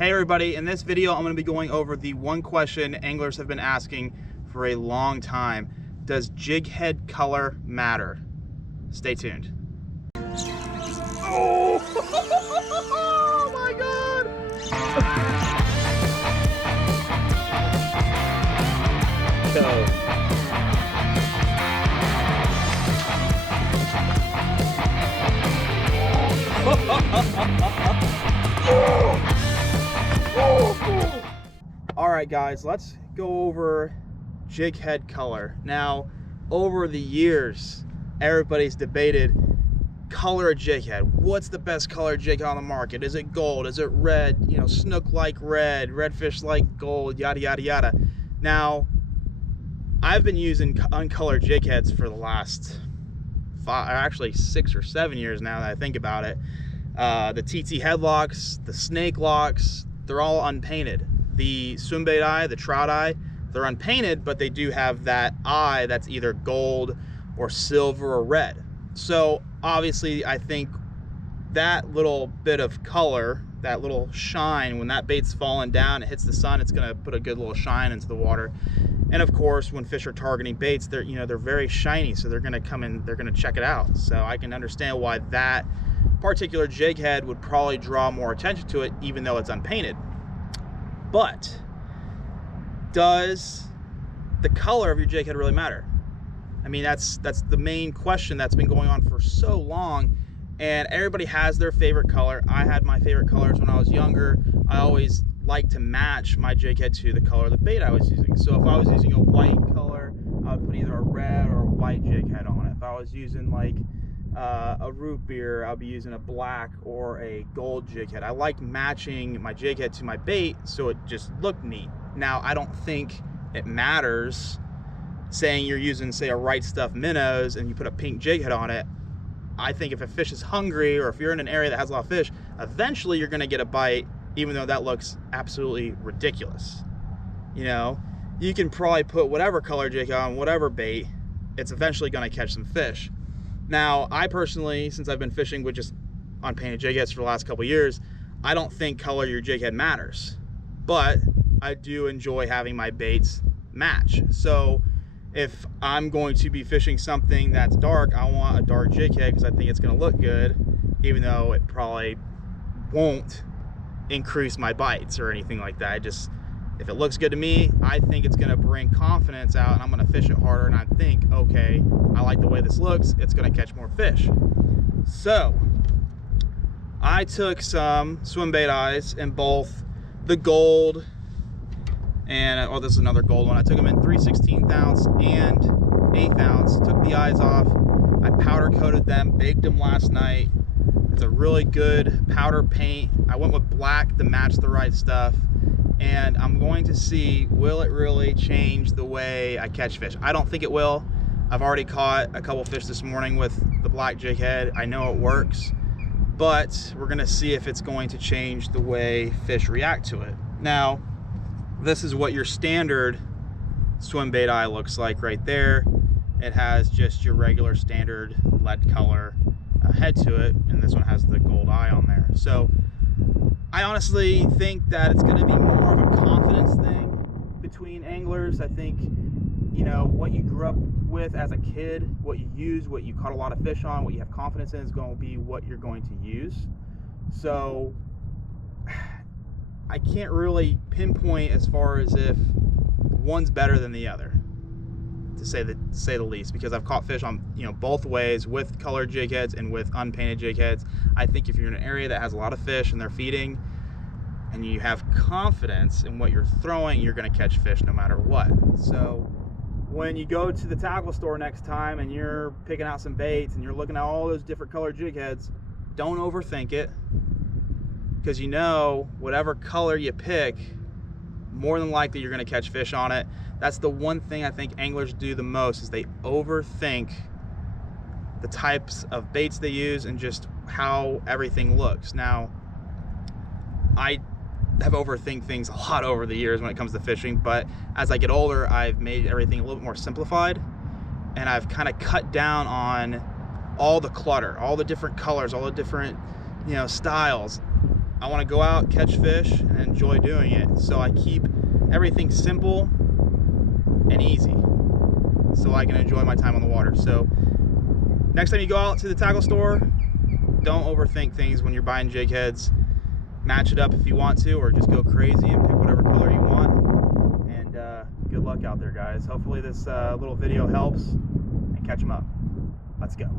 Hey everybody, in this video I'm going to be going over the one question anglers have been asking for a long time. Does jig head color matter? Stay tuned. Oh, oh my god! All right guys, let's go over jig head color. Now, over the years, everybody's debated color of jig head. What's the best color of jig head on the market? Is it gold? Is it red? You know, snook like red, redfish like gold, yada yada yada. Now, I've been using uncolored jig heads for the last actually 6 or 7 years now that I think about it. The TT headlocks, the snake locks, they're all unpainted. The swim bait eye, the trout eye, they're unpainted, but they do have that eye that's either gold or silver or red. So obviously I think that little bit of color, that little shine, when that bait's falling down, it hits the sun, it's gonna put a good little shine into the water. And of course, when fish are targeting baits, they're very shiny, so they're gonna come in, they're gonna check it out. So I can understand why that particular jig head would probably draw more attention to it, even though it's unpainted. But does the color of your jig head really matter? I mean, that's the main question that's been going on for so long, and everybody has their favorite color. I had my favorite colors when I was younger. I always liked to match my jig head to the color of the bait I was using. So if I was using a white color, I would put either a red or a white jig head on it. If I was using like a root beer, I'll be using a black or a gold jig head. I like matching my jig head to my bait so it just looked neat. Now, I don't think it matters saying you're using, say, a right stuff minnows and you put a pink jig head on it. I think if a fish is hungry, or if you're in an area that has a lot of fish, eventually you're gonna get a bite, even though that looks absolutely ridiculous. You know, you can probably put whatever color jig on whatever bait, it's eventually gonna catch some fish. Now, I personally, since I've been fishing with just unpainted jig heads for the last couple of years, I don't think color your jig head matters, but I do enjoy having my baits match. So if I'm going to be fishing something that's dark, I want a dark jig head because I think it's going to look good, even though it probably won't increase my bites or anything like that. If it looks good to me, I think it's going to bring confidence out, and I'm going to fish it harder, and I think, okay, I like the way this looks, it's going to catch more fish. So I took some swim bait eyes in both the gold and, oh, this is another gold one. I took them in 3/16 ounce and 1/8 ounce, took the eyes off. I powder coated them, baked them last night. It's a really good powder paint. I went with black to match the right stuff. And I'm going to see, will it really change the way I catch fish? I don't think it will. I've already caught a couple fish this morning with the black jig head. I know it works, but we're gonna see if it's going to change the way fish react to it. Now, this is what your standard swim bait eye looks like right there. It has just your regular standard lead color head to it, and this one has the gold eye on there. So I honestly think that it's going to be more of a confidence thing between anglers. I think, you know, what you grew up with as a kid, what you use, what you caught a lot of fish on, what you have confidence in is going to be what you're going to use. So I can't really pinpoint as far as if one's better than the other, to say the least, because I've caught fish on, you know, both ways, with colored jig heads and with unpainted jig heads. I think if you're in an area that has a lot of fish and they're feeding, and you have confidence in what you're throwing, you're going to catch fish no matter what. So when you go to the tackle store next time and you're picking out some baits and you're looking at all those different colored jig heads, don't overthink it, because you know whatever color you pick, more than likely you're going to catch fish on it. That's the one thing I think anglers do the most, is they overthink the types of baits they use and just how everything looks. Now, I have overthink things a lot over the years when it comes to fishing, but as I get older, I've made everything a little bit more simplified, and I've kind of cut down on all the clutter, all the different colors, all the different, you know, styles. I want to go out, catch fish, and enjoy doing it. So I keep everything simple and easy so I can enjoy my time on the water. So next time you go out to the tackle store, don't overthink things when you're buying jig heads. Match it up if you want to, or just go crazy and pick whatever color you want. And good luck out there, guys. Hopefully this little video helps, and catch them up. Let's go.